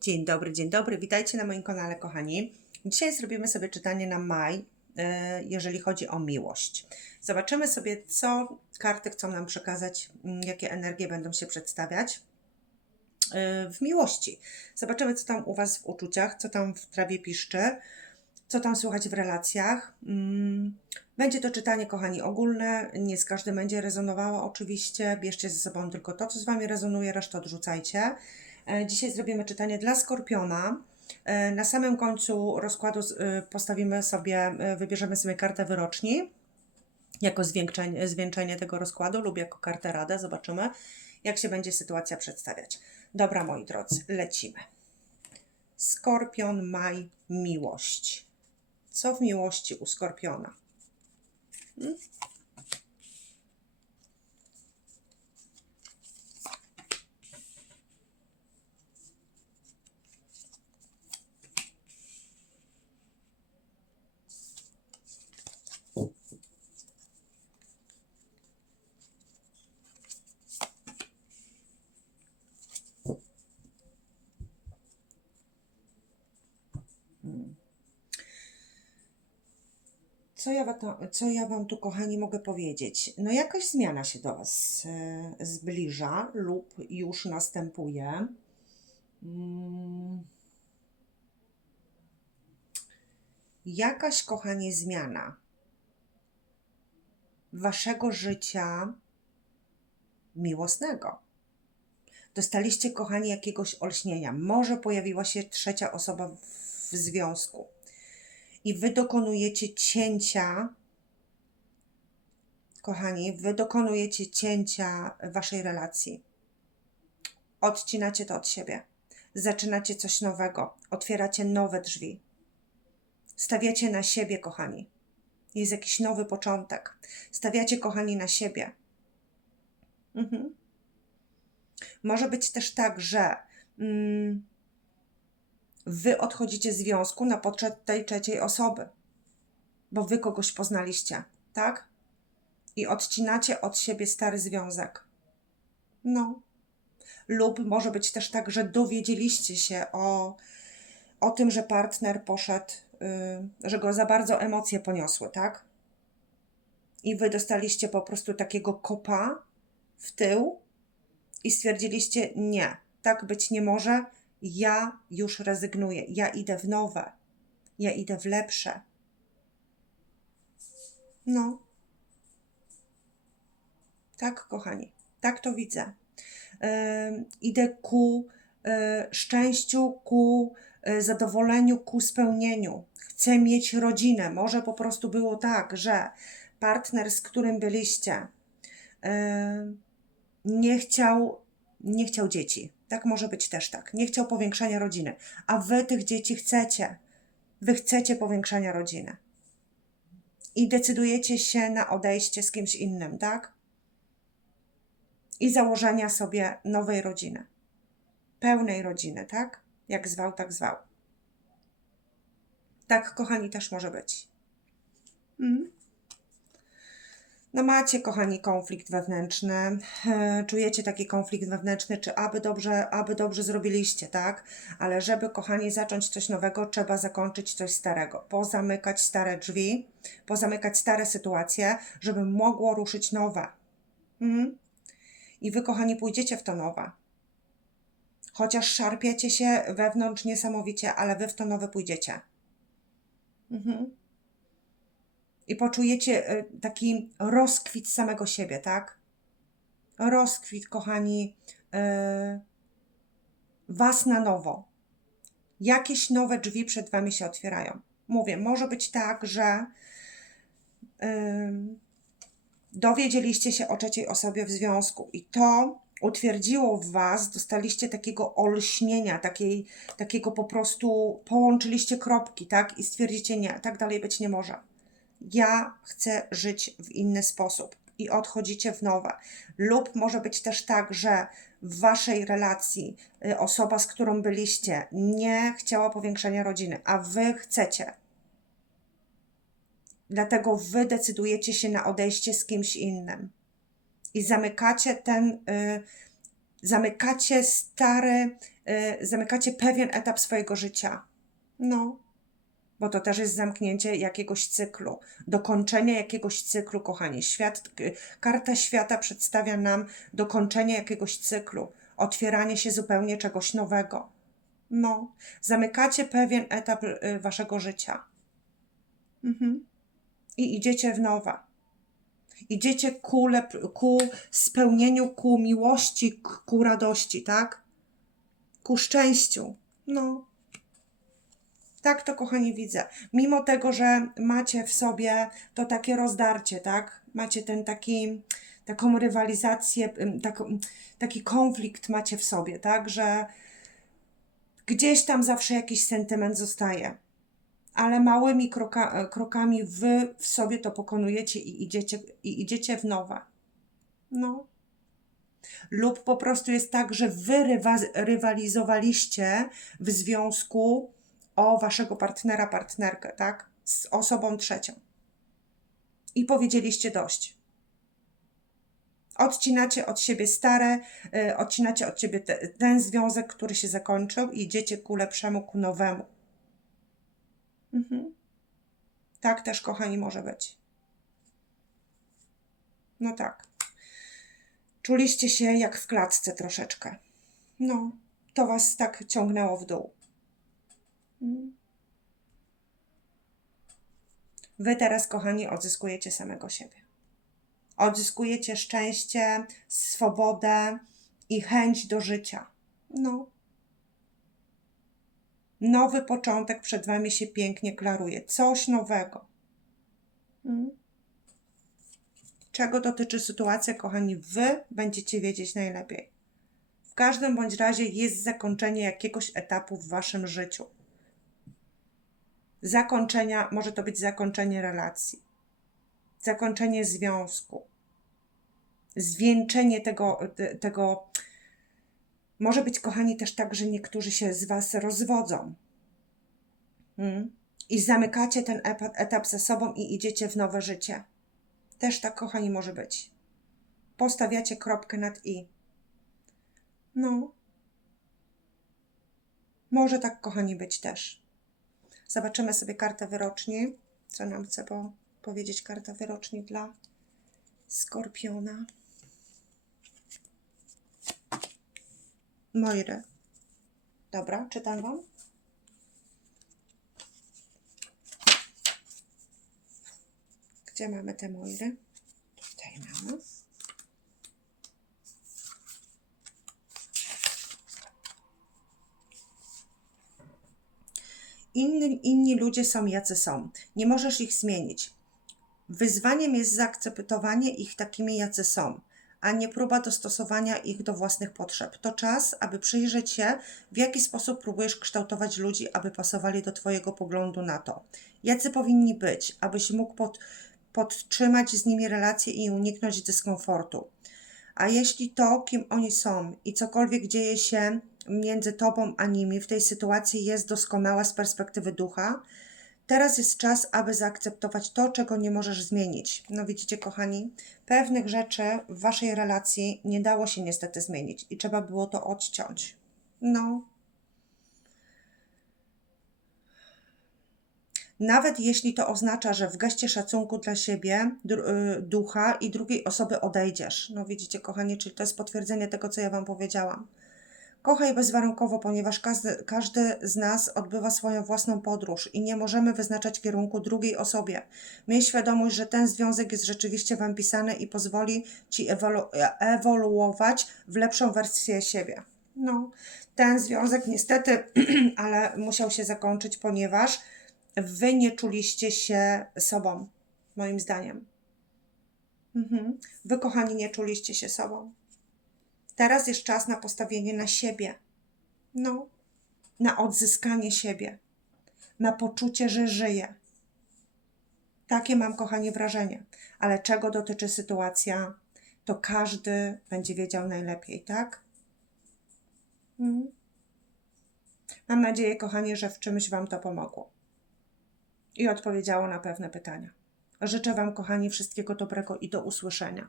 Dzień dobry, dzień dobry. Witajcie na moim kanale, kochani. Dzisiaj zrobimy sobie czytanie na maj, e, jeżeli chodzi o miłość. Zobaczymy sobie, co karty chcą nam przekazać, mm, jakie energie będą się przedstawiać e, w miłości. Zobaczymy, co tam u Was w uczuciach, co tam w trawie piszczy, co tam słychać w relacjach. Mm, Będzie to czytanie, kochani, ogólne. Nie z każdym będzie rezonowało, oczywiście. Bierzcie ze sobą tylko to, co z Wami rezonuje, resztę odrzucajcie. E, Dzisiaj zrobimy czytanie dla Skorpiona. E, Na samym końcu rozkładu e, postawimy sobie, wybierzemy sobie kartę wyroczni jako zwieńczenie, zwieńczenie tego rozkładu lub jako kartę radę. Zobaczymy, jak się będzie sytuacja przedstawiać. Dobra, moi drodzy, lecimy. Skorpion, maj, miłość. Co w miłości u Skorpiona? Hmm? Co ja, to- co ja Wam tu, kochani, mogę powiedzieć? No, jakaś zmiana się do Was e, zbliża lub już następuje. Mm. Jakaś, kochani, zmiana Waszego życia miłosnego. Dostaliście, kochani, jakiegoś olśnienia. Może pojawiła się trzecia osoba w związku i wy dokonujecie cięcia, kochani, wy dokonujecie cięcia waszej relacji. Odcinacie to od siebie. Zaczynacie coś nowego. Otwieracie nowe drzwi. Stawiacie na siebie, kochani. Jest jakiś nowy początek. Stawiacie, kochani, na siebie. Mhm. Może być też tak, że mm, wy odchodzicie z związku na poczet tej trzeciej osoby, bo wy kogoś poznaliście, tak? I odcinacie od siebie stary związek. No. Lub może być też tak, że dowiedzieliście się o, o tym, że partner poszedł, yy, że go za bardzo emocje poniosły, tak? I wy dostaliście po prostu takiego kopa w tył i stwierdziliście: Nie, tak być nie może. Ja już rezygnuję. Ja idę w nowe. Ja idę w lepsze. No. Tak, kochani, tak to widzę. Ym, idę ku y, szczęściu, ku y, zadowoleniu, ku spełnieniu. Chcę mieć rodzinę. Może po prostu było tak, że partner, z którym byliście, y, nie chciał, nie chciał dzieci. Tak może być też tak. Nie chciał powiększania rodziny, a wy tych dzieci chcecie. Wy chcecie powiększania rodziny. I decydujecie się na odejście z kimś innym, tak? I założenia sobie nowej rodziny. Pełnej rodziny, tak? Jak zwał, tak zwał. Tak, kochani, też może być. Mm. No macie, kochani, konflikt wewnętrzny. E, Czujecie taki konflikt wewnętrzny, czy aby dobrze, aby dobrze zrobiliście, tak? Ale żeby, kochani, zacząć coś nowego, trzeba zakończyć coś starego. Pozamykać stare drzwi, pozamykać stare sytuacje, żeby mogło ruszyć nowe. Mhm. I wy, kochani, pójdziecie w to nowe. Chociaż szarpiecie się wewnątrz niesamowicie, ale wy w to nowe pójdziecie. Mhm i poczujecie e, taki rozkwit samego siebie, tak? Rozkwit, kochani, e, was na nowo. Jakieś nowe drzwi przed wami się otwierają. Mówię, może być tak, że dowiedzieliście się o trzeciej osobie w związku i to utwierdziło w was, dostaliście takiego olśnienia, takiej, takiego po prostu połączyliście kropki, tak? I stwierdzicie, nie, tak dalej być nie może ja chcę żyć w inny sposób i odchodzicie w nowe. Lub może być też tak, że w waszej relacji y, osoba, z którą byliście, nie chciała powiększenia rodziny, a wy chcecie. Dlatego wy decydujecie się na odejście z kimś innym. I zamykacie ten, y, Zamykacie stary, y, zamykacie pewien etap swojego życia. No, bo to też jest zamknięcie jakiegoś cyklu, dokończenie jakiegoś cyklu, kochani. Świat, karta świata przedstawia nam dokończenie jakiegoś cyklu, otwieranie się zupełnie czegoś nowego. No, zamykacie pewien etap y, waszego życia. Mhm. I idziecie w nowe. Idziecie ku, lep- ku spełnieniu, ku miłości, ku radości, tak? Ku szczęściu. No. Tak to, kochani, widzę. Mimo tego, że macie w sobie to takie rozdarcie, tak? Macie ten taki, taką rywalizację, taką, taki konflikt macie w sobie, tak? Że gdzieś tam zawsze jakiś sentyment zostaje. Ale małymi kroka, krokami wy w sobie to pokonujecie i idziecie, i idziecie w nowe. No. Lub po prostu jest tak, że wy rywa, rywalizowaliście w związku o waszego partnera, partnerkę, tak? Z osobą trzecią. I powiedzieliście dość. Odcinacie od siebie stare, y, odcinacie od siebie te, ten związek, który się zakończył i idziecie ku lepszemu, ku nowemu. Mhm. Tak też, kochani, może być. No tak. Czuliście się jak w klatce troszeczkę. No, to was tak ciągnęło w dół. Mm. Wy teraz, kochani, odzyskujecie samego siebie. Odzyskujecie szczęście, swobodę i chęć do życia. No. Nowy początek przed Wami się pięknie klaruje. Coś nowego. Mm. Czego dotyczy sytuacja, kochani? Wy będziecie wiedzieć najlepiej. W każdym bądź razie jest zakończenie jakiegoś etapu w Waszym życiu zakończenia, może to być zakończenie relacji, zakończenie związku, zwieńczenie tego, te- tego. Może być, kochani, też tak, że niektórzy się z Was rozwodzą. Mm? I zamykacie ten etap ze sobą i idziecie w nowe życie. Też tak, kochani, może być. Postawiacie kropkę nad i. No. Może tak, kochani, być też. Zobaczymy sobie kartę wyroczni. Co nam chce po, powiedzieć karta wyroczni dla Skorpiona? Mojry. Dobra, czytam Wam. Gdzie mamy te Mojry? Tutaj mamy. Inni, inni ludzie są jacy są. Nie możesz ich zmienić. Wyzwaniem jest zaakceptowanie ich takimi, jacy są, a nie próba dostosowania ich do własnych potrzeb. To czas, aby przyjrzeć się, w jaki sposób próbujesz kształtować ludzi, aby pasowali do Twojego poglądu na to. Jacy powinni być, abyś mógł pod, podtrzymać z nimi relacje i uniknąć dyskomfortu. A jeśli to, kim oni są i cokolwiek dzieje się między tobą a nimi w tej sytuacji jest doskonała z perspektywy ducha, teraz jest czas, aby zaakceptować to, czego nie możesz zmienić. No widzicie, kochani, pewnych rzeczy w waszej relacji nie dało się niestety zmienić i trzeba było to odciąć. No. Nawet jeśli to oznacza, że w geście szacunku dla siebie, y, ducha i drugiej osoby odejdziesz. No widzicie, kochani, czyli to jest potwierdzenie tego, co ja Wam powiedziałam. Kochaj bezwarunkowo, ponieważ każdy, każdy z nas odbywa swoją własną podróż i nie możemy wyznaczać kierunku drugiej osobie. Miej świadomość, że ten związek jest rzeczywiście Wam pisany i pozwoli Ci ewolu- ewoluować w lepszą wersję siebie. No, ten związek niestety, ale musiał się zakończyć, ponieważ Wy nie czuliście się sobą, moim zdaniem. Mhm. Wy, kochani, nie czuliście się sobą. Teraz jest czas na postawienie na siebie. No, na odzyskanie siebie, na poczucie, że żyję. Takie mam, kochani, wrażenie. Ale czego dotyczy sytuacja, to każdy będzie wiedział najlepiej, tak? Mhm. Mam nadzieję, kochani, że w czymś Wam to pomogło i odpowiedziało na pewne pytania. Życzę Wam, kochani, wszystkiego dobrego i do usłyszenia.